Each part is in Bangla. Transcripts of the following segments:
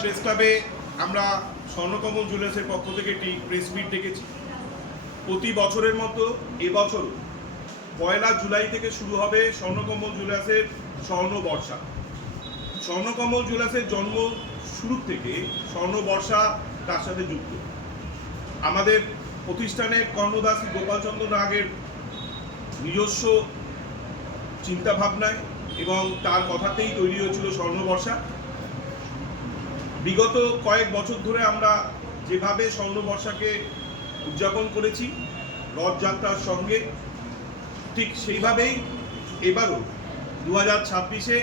প্রেস ক্লাবে আমরা স্বর্ণকমল জুয়েলার্সের পক্ষ থেকে একটি প্রেস মিট ডেকেছি। প্রতি বছরের মতো এবছর 1 জুলাই থেকে শুরু হবে স্বর্ণকমল জুয়েলার্সের স্বর্ণ বর্ষা। স্বর্ণকমল জুয়েলার্সের জন্ম শুরু থেকে স্বর্ণ বর্ষা তার সাথে যুক্ত। আমাদের প্রতিষ্ঠানের কর্ণধার শ্রী গোপালচন্দ্র নাগের নিজস্ব চিন্তাভাবনায় এবং তার কথাতেই তৈরি হয়েছিল স্বর্ণ বর্ষা। বিগত কয়েক বছর ধরে আমরা যেভাবে স্বর্ণ বর্ষাকে উদযাপন করেছি রথযাত্রার সঙ্গে, ঠিক সেইভাবেই এবারও 2026-এ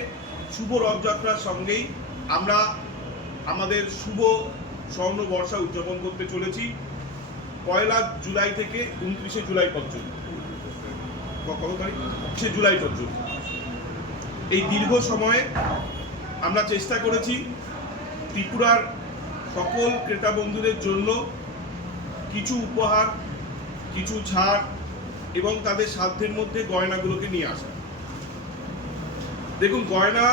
শুভ রথযাত্রার সঙ্গেই আমরা আমাদের শুভ স্বর্ণ বর্ষা উদযাপন করতে চলেছি 1 জুলাই থেকে 29 জুলাই পর্যন্ত। কত তারিখ? 29 জুলাই পর্যন্ত। এই দীর্ঘ সময়ে আমরা চেষ্টা করেছি ত্রিপুরার সকল ক্রেতা বন্ধুদের জন্য কিছু উপহার, কিছু ছাড় এবং তাদের সাধ্যের মধ্যে গয়নাগুলোকে নিয়ে আসা। দেখুন, গয়না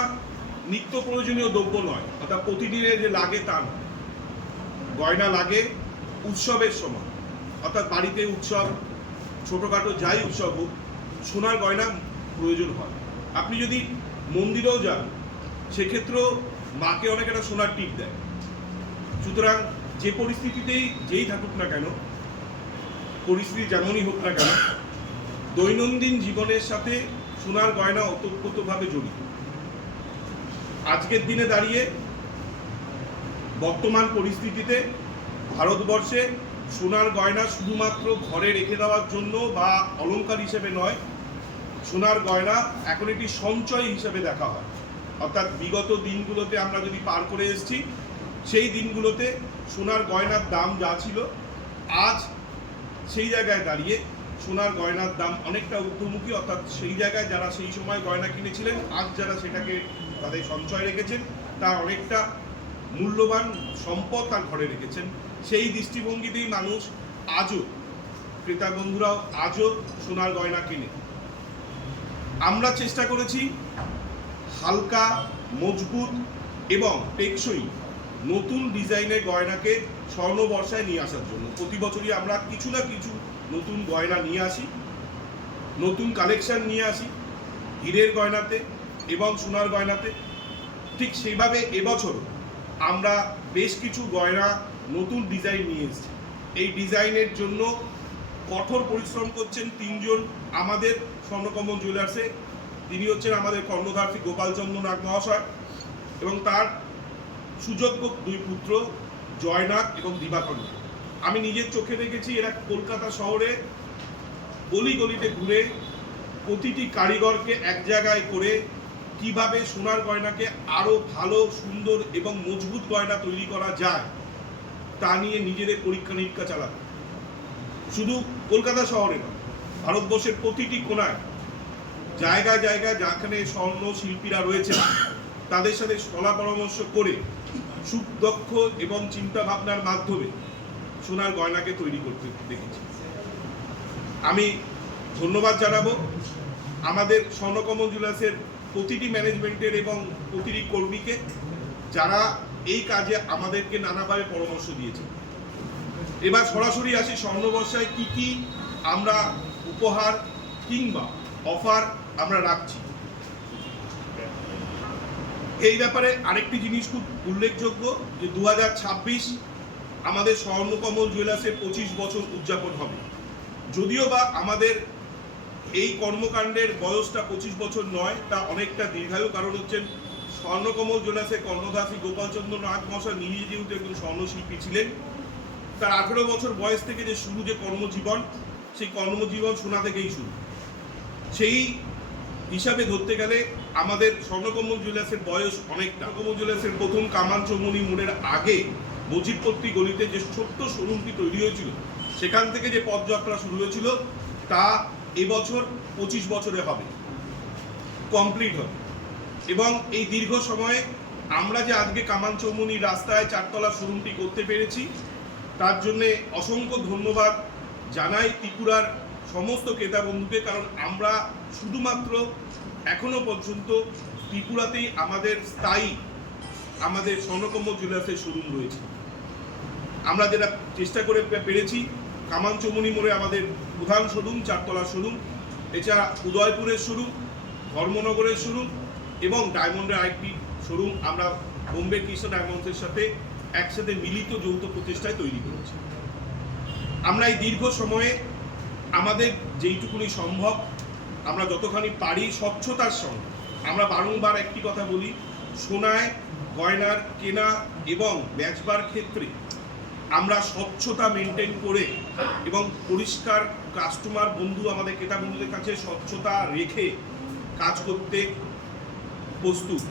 নিত্য প্রয়োজনীয় দ্রব্য নয়, অর্থাৎ প্রতিদিনে যে লাগে তা নয়। গয়না লাগে উৎসবের সময়, অর্থাৎ বাড়িতে উৎসব, ছোটোখাটো যাই উৎসব হোক, সোনার গয়না প্রয়োজন হয়। আপনি যদি মন্দিরেও যান সেক্ষেত্রেও মাকে অনেক একটা সোনার টিপ দেয়। সুতরাং যে পরিস্থিতিতেই যেই থাকুক না কেন, পরিস্থিতি যেমনই হোক না কেন, দৈনন্দিন জীবনের সাথে সোনার গয়না ওতপ্রোতভাবে জড়িত। আজকের দিনে দাঁড়িয়ে বর্তমান পরিস্থিতিতে ভারতবর্ষে সোনার গয়না শুধুমাত্র ঘরে রেখে দেওয়ার জন্য বা অলংকার হিসেবে নয়, সোনার গয়না এখন একটি সঞ্চয় হিসেবে দেখা হয়। অর্থাৎ বিগত দিনগুলোতে আমরা যদি পার করে এসেছি, সেই দিনগুলোতে সোনার গয়নার দাম যা ছিল, আজ সেই জায়গায় দাঁড়িয়ে সোনার গয়নার দাম অনেকটা ঊর্ধ্বমুখী। অর্থাৎ সেই জায়গায় যারা সেই সময় গয়না কিনেছিলেন, আজ যারা সেটাকে তাদের সঞ্চয় রেখেছেন, তার অনেকটা মূল্যবান সম্পদ তার ঘরে রেখেছেন। সেই দৃষ্টিভঙ্গিতেই মানুষ আজও, ক্রেতা বন্ধুরাও আজও সোনার গয়না কেনে। আমরা চেষ্টা করেছি হালকা, মজবুত এবং টেকসই নতুন ডিজাইনের গয়নাকে স্বর্ণ বর্ষায় নিয়ে আসার জন্য। প্রতি বছরই আমরা কিছু না কিছু নতুন গয়না নিয়ে আসি, নতুন কালেকশন নিয়ে আসি হীরের গয়নাতে এবং সোনার গয়নাতে। ঠিক সেইভাবে এবছর আমরা বেশ কিছু গয়না নতুন ডিজাইন নিয়ে এসেছি। এই ডিজাইনের জন্য কঠোর পরিশ্রম করছেন 3 জন আমাদের স্বর্ণকমল জুয়েলার্সে। তিনি হচ্ছেন আমাদের কর্ণধার শ্রী গোপালচন্দ্র নাগ মহাশয় এবং তার সুযোগ্য 2 পুত্র জয়নাথ এবং দিবাকর। আমি নিজের চোখে দেখেছি এরা কলকাতা শহরে গলি গলিতে ঘুরে প্রতিটি কারিগরকে এক জায়গায় করে কিভাবে সোনার গয়নাকে আরো ভালো, সুন্দর এবং মজবুত গয়না তৈরি করা যায় তা নিয়ে নিজেদের পরীক্ষা নিরীক্ষা চালাবে। শুধু কলকাতা শহরে নয়, ভারতবর্ষের প্রতিটি কোণায় জায়গায় জায়গায় যেখানে স্বর্ণ শিল্পীরা রয়েছে তাদের সাথে সলা পরামর্শ করে সুদক্ষ এবং চিন্তা ভাবনার মাধ্যমে সোনার গয়নাকে তৈরি করতে দেখেছি। আমি ধন্যবাদ জানাবো আমাদের স্বর্ণকমল জুয়েলার্সের প্রতিটি ম্যানেজমেন্টের এবং প্রতিটি কর্মীকে, যারা এই কাজে আমাদেরকে নানাভাবে পরামর্শ দিয়েছে। এবার সরাসরি আসি স্বর্ণ বর্ষায় কি কি আমরা উপহার কিংবা অফার আমরা রাখছি। এই ব্যাপারে আরেকটি জিনিস খুব উল্লেখযোগ্য যে 2026 আমাদের স্বর্ণকমল জুয়েলার্সের 25 বছর উদযাপন হবে। যদিও বা আমাদের এই কর্মকাণ্ডের বয়সটা 25 বছর নয়, তা অনেকটা দীর্ঘায়ু। কারণ হচ্ছেন স্বর্ণকমল জুয়েলার্সের কর্ণধার শ্রী গোপালচন্দ্র নাগ মহাশয় নিজে যেহেতু একজন স্বর্ণশিল্পী ছিলেন, তার 18 বছর বয়স থেকে যে শুরু যে কর্মজীবন, সেই কর্মজীবন সোনা থেকেই শুরু। সেই হিসাবে ধরতে গেলে আমাদের স্বর্ণকমল জুয়েলার্সের বয়স অনেকটা। স্বর্ণকমল জুয়েলার্সের প্রথম কামান চৌমুনি মোড়ের আগে মজিদপট্টি গলিতে যে ছোট্ট শোরুমটি তৈরি হয়েছিল, সেখান থেকে যে পদযাত্রা শুরু হয়েছিল তা এবছর 25 বছরে হবে, কমপ্লিট হবে। এবং এই দীর্ঘ সময়ে আমরা যে আজকে কামান চৌমুহনী রাস্তায় চারতলা শোরুমটি করতে পেরেছি তার জন্যে অসংখ্য ধন্যবাদ জানাই ত্রিপুরার সমস্ত ক্রেতা বন্ধুকে, কারণ আমরা শুধুমাত্র এখনো পর্যন্ত ত্রিপুরাতেই আমাদের স্থায়ী আমাদের স্বর্ণকম্ব জুয়েলার্সের শোরুম রয়েছে। আমরা যেটা চেষ্টা করে পেরেছি, কামান চৌমুহনী মোড়ে আমাদের প্রধান শোরুম, চারতলা শোরুম, এছাড়া উদয়পুরের শোরুম, ধর্মনগরের শোরুম এবং ডায়মন্ডের আরেকটি শোরুম আমরা বোম্বে কৃষ্ণ ডায়মন্ডসের সাথে একসাথে মিলিত যৌথ প্রচেষ্টায় তৈরি করেছি। আমরা এই দীর্ঘ সময়ে আমাদের যেইটুকুনি সম্ভব আমরা যতখানি পারি স্বচ্ছতার সঙ্গে, আমরা বারংবার একটি কথা বলি, সোনায় গয়নার কেনা এবং বেচবার ক্ষেত্রে আমরা স্বচ্ছতা মেনটেন করে এবং পরিষ্কার কাস্টমার বন্ধু আমাদের ক্রেতা বন্ধুদের কাছে স্বচ্ছতা রেখে কাজ করতে প্রস্তুত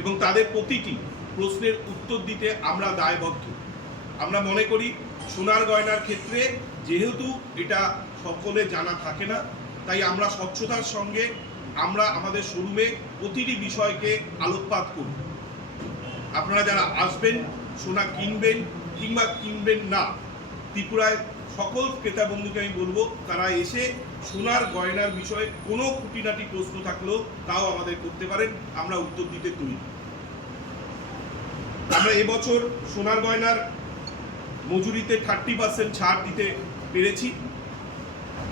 এবং তাদের প্রতিটি প্রশ্নের উত্তর দিতে আমরা দায়বদ্ধ। আমরা মনে করি সোনার গয়নার ক্ষেত্রে যেহেতু এটা সকলে জানা থাকে না, তাই আমরা স্বচ্ছতার সঙ্গে আমরা আমাদের শোরুমে প্রতিটি বিষয়কে আলোকপাত করি। আপনারা যারা আসবেন, সোনা কিনবেন কিংবা কিনবেন না, ত্রিপুরায় সকল ক্রেতা বন্ধুকে আমি বলবো তারা এসে সোনার গয়নার বিষয়ে কোনো খুঁটিনাটি প্রশ্ন থাকলেও তাও আমাদের করতে পারেন, আমরা উত্তর দিতে তৈরি। আমরা এবছর সোনার গয়নার মজুরিতে 30% ছাড় দিতে পেরেছি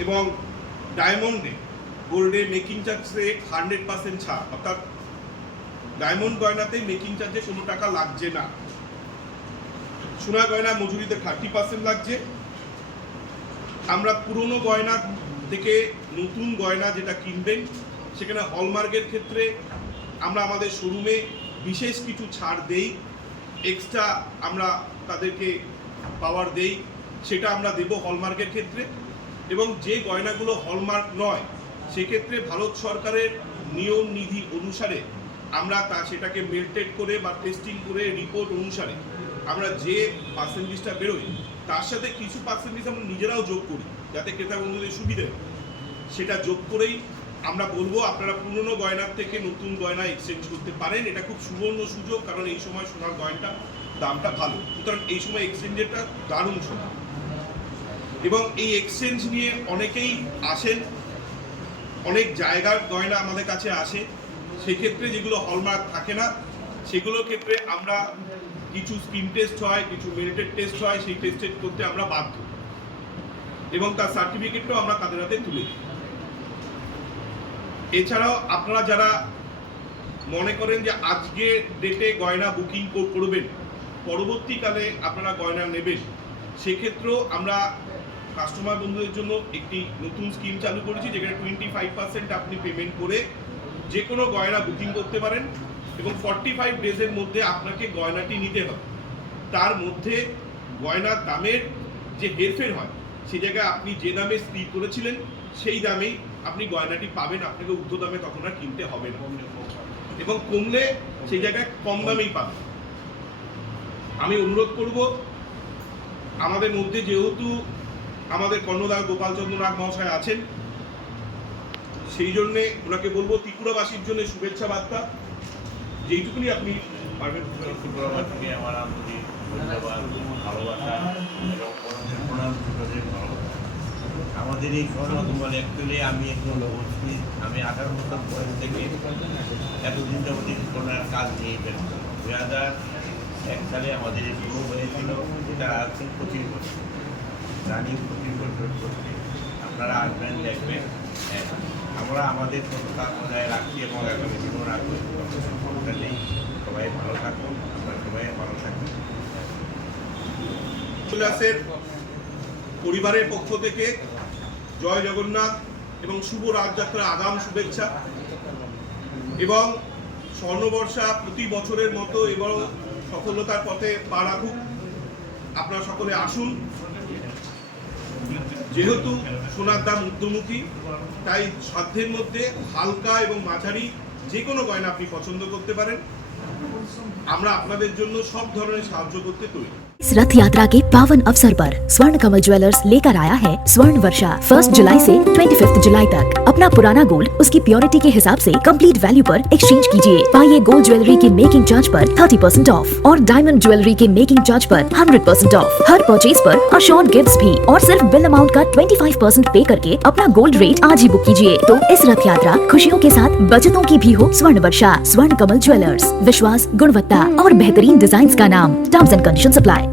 এবং ডায়মন্ডে গোল্ডে মেকিং চার্জে 100% ছাড়, অর্থাৎ ডায়মন্ড গয়নাতে মেকিং চার্জে কোনো টাকা লাগছে না। সোনার গয়না মজুরিতে 30% লাগছে। আমরা পুরনো গয়না থেকে নতুন গয়না যেটা কিনবেন সেখানে হলমার্কের ক্ষেত্রে আমরা আমাদের শোরুমে বিশেষ কিছু ছাড় দেই, এক্সট্রা আমরা তাদেরকে পাওয়ার দেই, সেটা আমরা দেব হলমার্কের ক্ষেত্রে। এবং যে গয়নাগুলো হলমার্ক নয় সেক্ষেত্রে ভারত সরকারের নিয়ম নীতি অনুসারে আমরা সেটাকে মেল্টেড করে বা টেস্টিং করে রিপোর্ট অনুসারে আমরা যে পার্সেন্টেজটা বেরোই তার সাথে কিছু পার্সেন্টেজ আমরা নিজেরাও যোগ করি যাতে ক্রেতা বন্ধুদের সুবিধে হয়। সেটা যোগ করেই আমরা বলবো আপনারা পুরনো গয়নার থেকে নতুন গয়না এক্সচেঞ্জ করতে পারেন। এটা খুব সুবর্ণ সুযোগ, কারণ এই সময় সোনার গয়নাটা দামটা ভালো, সুতরাং এই সময় এক্সচেঞ্জেরটা দারুণ সময়। এবং এই এক্সচেঞ্জ নিয়ে অনেকেই আসেন, অনেক জায়গার গয়না আমাদের কাছে আসে, সেক্ষেত্রে যেগুলো হলমার্ক থাকে না সেগুলোর ক্ষেত্রে আমরা কিছু স্কিন টেস্ট হয়, কিছু মেরিটেড টেস্ট হয়, সেই টেস্ট করতে আমরা বাধ্য এবং তার সার্টিফিকেটটাও আমরা তাদের হাতে তুলে দিই। এছাড়াও আপনারা যারা মনে করেন যে আজকে ডেটে গয়না বুকিং করবেন, পরবর্তীকালে আপনারা গয়না নেবেন, সেক্ষেত্রেও আমরা কাস্টমার বন্ধুদের জন্য একটি নতুন স্কিম চালু করেছি যেখানে 25% আপনি পেমেন্ট করে যে কোনো গয়না বুকিং করতে পারেন এবং 45 ডেজের মধ্যে আপনাকে গয়নাটি নিতে হবে। তার মধ্যে গয়নার দামের যে হেরফের হয় সেই জায়গায় আপনি যে দামে স্থির করেছিলেন সেই দামেই আপনি গয়নাটি পাবেন, আপনাকে ঊর্ধ্ব দামে তখন আর কিনতে হবে না এবং কমলে সেই জায়গায় কম দামেই পাবেন। আমি অনুরোধ করব, আমাদের মধ্যে যেহেতু আমাদের কর্ণধার গোপালচন্দ্র নাগ মহাশয় আছেন, সেই জন্যে ওনাকে বলবো ত্রিপুরাবাসীর জন্য শুভেচ্ছা বার্তা যেইটুকুনি আপনি পারবেন। ত্রিপুরাবাসীকে আমার আন্তরিক ধন্যবাদ, ভালোবাসা এবং প্রণাম। আমাদের এই স্বর্ণকুমার অ্যাকচুয়ালি আমি একজন লোকস্মিত, আমি 18 বছর বয়স থেকে এতদিন যাবত সোনার কাজ নিয়ে ব্যস্ত। 2001 সালে আমাদের এই শুরু হয়েছিল, এটা আছে 25 বছর, রানিং 25 বছর করছি। আপনারা আসবেন, দেখবেন, আমরা আমাদের সততা বজায় রাখছি এবং আগামী দিনও রাখবো, সমস্যা নেই। সবাই ভালো থাকুন, আমরা সবাই ভালো থাকুন। জুয়েলার্সের পরিবারের পক্ষ থেকে জয় জগন্নাথ এবং শুভ রাজযাত্রা আগাম শুভেচ্ছা এবং স্বর্ণবর্ষা প্রতি বছরের মতো এবং সফলতার পথে পা রাখুক। আপনারা সকলে আসুন। যেহেতু সোনার দাম ঊর্ধ্বমুখী, তাই সাধ্যের মধ্যে হালকা এবং মাঝারি যে কোনো গয়না আপনি পছন্দ করতে পারেন। আমরা আপনাদের জন্য সব ধরনের সাহায্য করতে তৈরি। इस रथ यात्रा के पावन अवसर पर स्वर्ण कमल ज्वेलर्स लेकर आया है स्वर्ण वर्षा 1 जुलाई से 25 जुलाई तक। अपना पुराना गोल्ड उसकी प्योरिटी के हिसाब से कंप्लीट वैल्यू पर एक्सचेंज कीजिए। पाइए गोल्ड ज्वेलरी के मेकिंग चार्ज पर 30% ऑफ और डायमंड ज्वेलरी के मेकिंग चार्ज पर 100% ऑफ। हर परचेज पर अशोर्ड गिफ्ट्स भी और सिर्फ बिल अमाउंट का 25% पे करके अपना गोल्ड रेट आज ही बुक कीजिए। तो इस रथ यात्रा खुशियों के साथ बचतों की भी हो। स्वर्ण वर्षा स्वर्ण कमल ज्वेलर्स, विश्वास, गुणवत्ता और बेहतरीन डिजाइन का नाम। Terms and conditions apply.